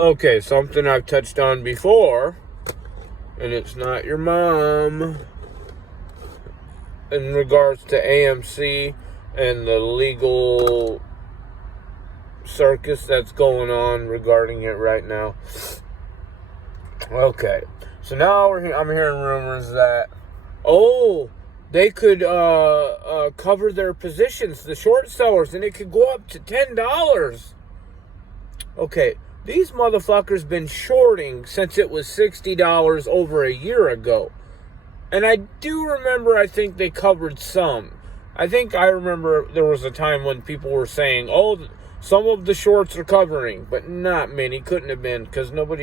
Okay, something I've touched on before, and it's not your mom, in regards to AMC and the legal circus that's going on regarding it right now. Okay, so now I'm hearing rumors that, they could cover their positions, the short sellers, and it could go up to $10. Okay, these motherfuckers been shorting since it was $60 over a year ago. And I do remember, I think they covered some. I remember there was a time when people were saying, some of the shorts are covering, but not many. Couldn't have been, because it would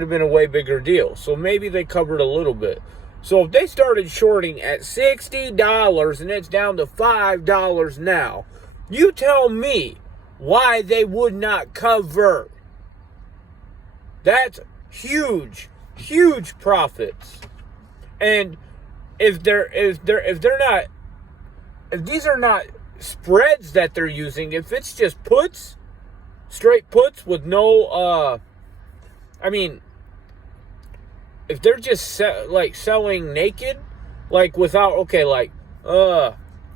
have been a way bigger deal. So maybe they covered a little bit. So if they started shorting at $60 and it's down to $5 now, you tell me why they would not cover. That's huge, huge profits. And if these are not spreads that they're using, if it's just puts, straight puts with no, if they're just selling naked, without,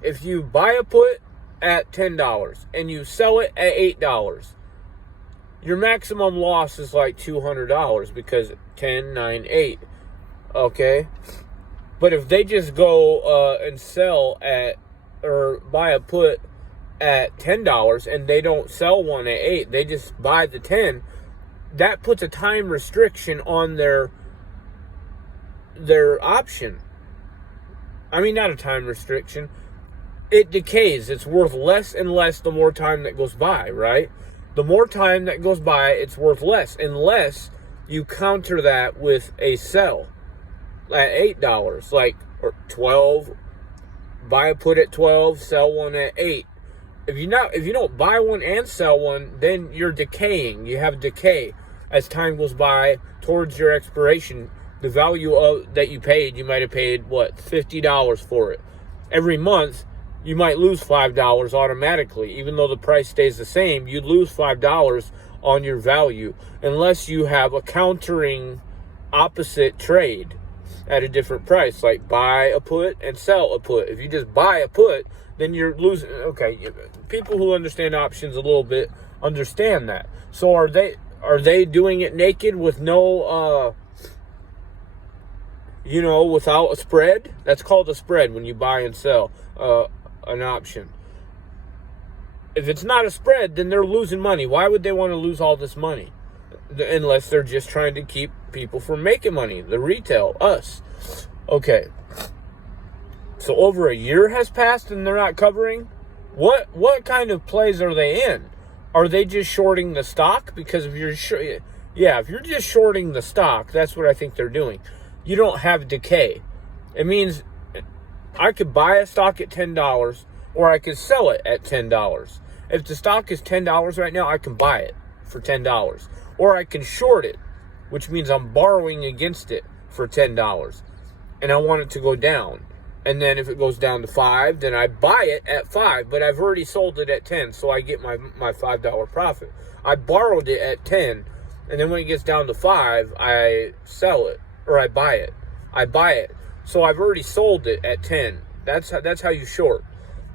if you buy a put at $10 and you sell it at $8, your maximum loss is like $200 because 10, 9, 8. Okay? But if they just go and sell or buy a put at $10 and they don't sell one at 8, they just buy the 10, that puts a time restriction on their option. Not a time restriction. It decays. It's worth less and less the more time that goes by, right? The more time that goes by, it's worth less, unless you counter that with a sell at $8, or 12. Buy a put at 12, sell one at 8. If you don't buy one and sell one, then you're decaying. You have decay as time goes by towards your expiration. The value that you paid, you might have paid $50 for it. Every month, you might lose $5 automatically. Even though the price stays the same, you'd lose $5 on your value unless you have a countering opposite trade at a different price, like buy a put and sell a put. If you just buy a put, then you're losing. Okay, people who understand options a little bit understand that. So are they doing it naked with no without a spread? That's called a spread when you buy and sell an option. If it's not a spread, then they're losing money. Why would they want to lose all this money? Unless they're just trying to keep people from making money. The retail, us. Okay. So over a year has passed and they're not covering? What kind of plays are they in? Are they just shorting the stock? Because if you're just shorting the stock, that's what I think they're doing. You don't have decay. It means I could buy a stock at $10 or I could sell it at $10. If the stock is $10 right now, I can buy it for $10. Or I can short it, which means I'm borrowing against it for $10. And I want it to go down. And then if it goes down to $5, then I buy it at $5, but I've already sold it at $10, so I get my $5 profit. I borrowed it at $10, and then when it gets down to $5, I sell it. Or I buy it. So I've already sold it at 10. That's how you short.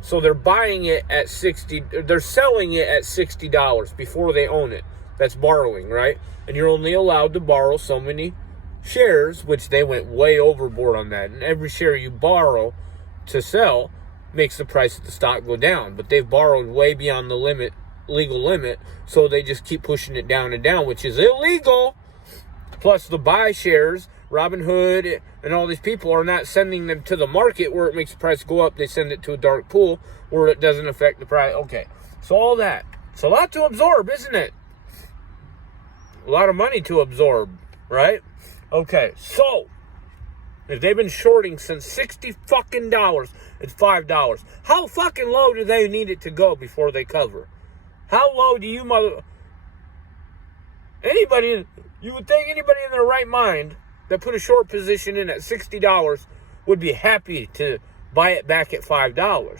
So they're buying it at 60. They're selling it at $60 before they own it. That's borrowing, right? And you're only allowed to borrow so many shares, which they went way overboard on that. And every share you borrow to sell makes the price of the stock go down. But they've borrowed way beyond the legal limit, so they just keep pushing it down and down, which is illegal. Plus the buy shares, Robinhood and all these people are not sending them to the market where it makes the price go up. They send it to a dark pool where it doesn't affect the price. Okay, so all that. It's a lot to absorb, isn't it? A lot of money to absorb, right? Okay, so if they've been shorting since $60 fucking dollars, it's $5. How fucking low do they need it to go before they cover? How low do you you would think anybody in their right mind that put a short position in at $60 would be happy to buy it back at $5.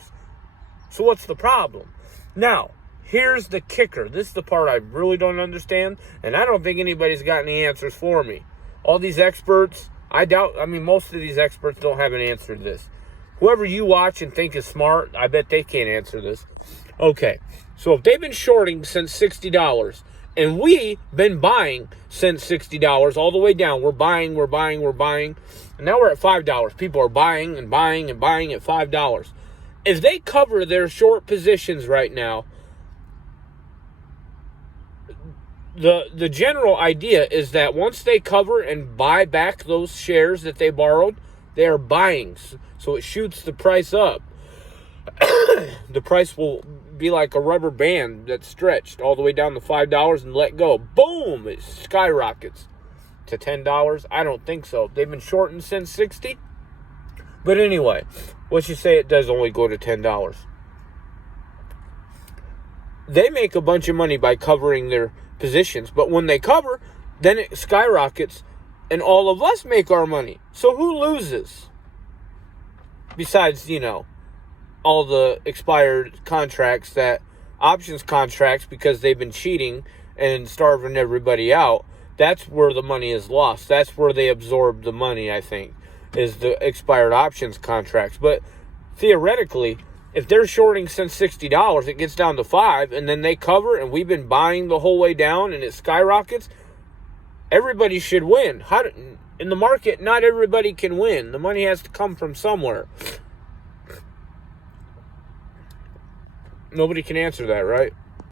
So what's the problem? Now, Here's the kicker. This is the part I really don't understand, and I don't think anybody's got any answers for me. All these experts, most of these experts don't have an answer to this. Whoever you watch and think is smart, I bet they can't answer this. Okay, so if they've been shorting since $60, and we've been buying since $60 all the way down, we're buying, and now we're at $5. People are buying and buying and buying at $5. If they cover their short positions right now, the general idea is that once they cover and buy back those shares that they borrowed, they are buying. So it shoots the price up. The price will be like a rubber band that's stretched all the way down to $5 and let go. Boom! It skyrockets to $10. I don't think so. They've been shorting since 60. But anyway, let's just say it does only go to $10. They make a bunch of money by covering their positions, but when they cover, then it skyrockets and all of us make our money. So who loses? Besides, all the expired contracts, that options contracts, because they've been cheating and starving everybody out. That's where the money is lost. That's where they absorb the money, I think, is the expired options contracts. But theoretically, if they're shorting since $60, it gets down to $5, and then they cover, and we've been buying the whole way down, and it skyrockets, everybody should win. In the market, not everybody can win. The money has to come from somewhere. Nobody can answer that, right?